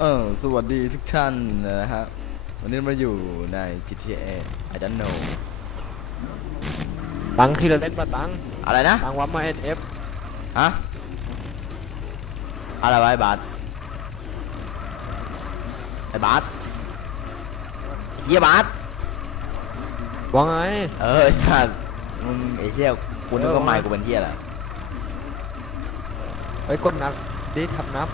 เออสวัสดีทุกท่านนะฮะวันนี้มาอยู่ใน GTA I don't know ตังค์ที่เราเล่นมาตังค์อะไรนะ ตังค์วัดมาเอเอฟฮะ อะไรวะไอ้บาสไอ้บาสเฮียบาสว่าไง เออไอ้สัตว์มึงไอ้เหี้ยกูนึกว่าไม่กูเป็นเหี้ยแหละไอ้ยกดนับดิทับนับ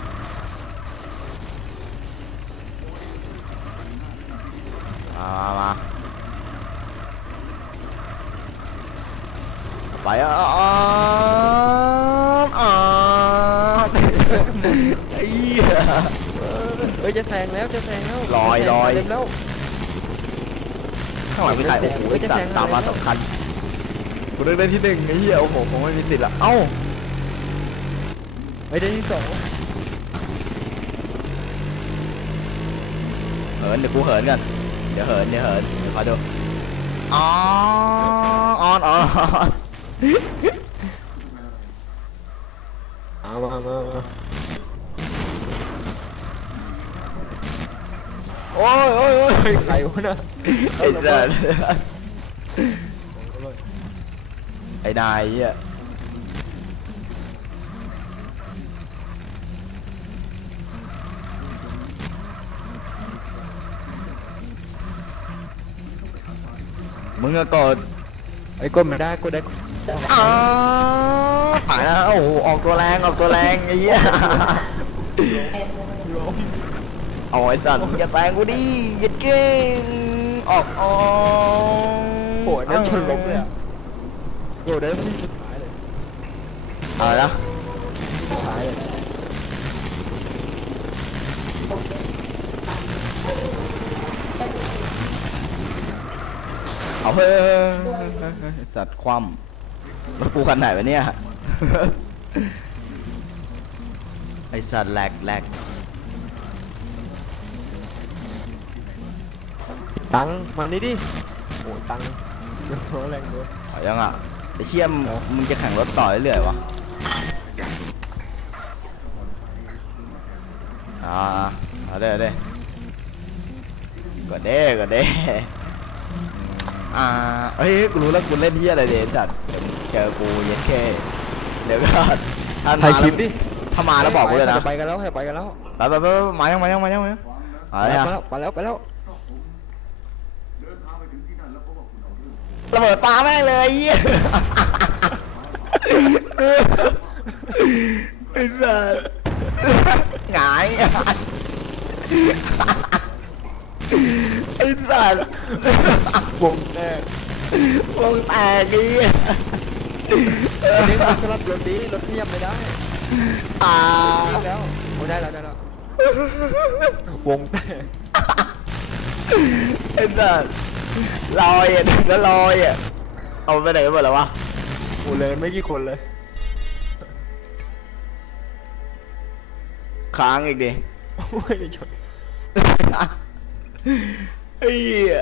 มามามาไปอะอะอะไอ้เหี้ยเฮ้ยจะแซงแล้วจะแซงแล้วลอยจะแซงลอยเต็มแล้วข้างหลังมีใครโอ้โหเฮ้ไอ้ยจะสัตแซงว์ตามมาอะไรสำคัญกูเลือกได้ที่หนึ่งไอ้เหี้ยโอ้โหคงไม่มีสิทธิ์ละเอ้าไม่ได้ที่สองเหินเดี๋ยวกูเหินกัน เดี๋ยวเหินเดี๋ยวเหินเดี๋ยวคอยดูอ๋อออนออนออนเอามามามาโอ้ยโอ้ยโอ้ยอะไรวะน่ะไอ้สัตว์ไอ้นายเหี้ย มึงก็กดไอ้ยกดไม่ได้กดได้อ๋อหายแล้วโอ้โหออกตัวแรงออกตัวแรงไอ้เหี้ยเอาไอ้สัตว์อย่าแซงกูดิอย่าเก่งออกออกโอ้ยนั่นชนล้มเลยอะโอ้ได้ที่สุดท้ายเลยอะไรนะสุดท้ายเลย เอาเฮ้ยสัตว์คว่ำรถกูคันไหนวะเนี่ย ไอสัตว์แหลกแหลกตังค์มานี่ดิโอ้ยตังค์เดี๋ยวแรงด้วยเอายังอะไอเชี่ยมมึงจะแข่งรถต่อเรื่อยๆวะอ่าเอาเด้เอาเด้กดเด้กดเด้ อ่าเฮ้ยกูรู้แล้วกูเล่นเฮียอะไรเดไอ้สัตว์เดี๋ยวเจอกูเย็นเคเดี๋ยวก็ถ้าถ่ายมาคลิปแล้วดิ ถ้ามาแล้วบอกกูเลยนะจะไปกันแล้วให้ไปกันแล้วไปไปไปไปมายังมายังมายังมายังอะไปไรแล้วอะไปแล้วไปแล้วระเบิดปลาแม่งเลยเหี้ยไอ้สัสหงาย ไอ้สัสวงแรกวงแตกดีอันนี้มันสลับรถดีรถขยับไม่ได้อ่าได้แล้วโอ้ได้แล้วได้แล้ววงแตกไอ้สัสลอยอะก็ลอยอะเอาไปไหนกันหมดแล้ววะโอ้เลยไม่กี่คนเลยค้างอีกดิ โอ้ยชน ไอ้เหี้ย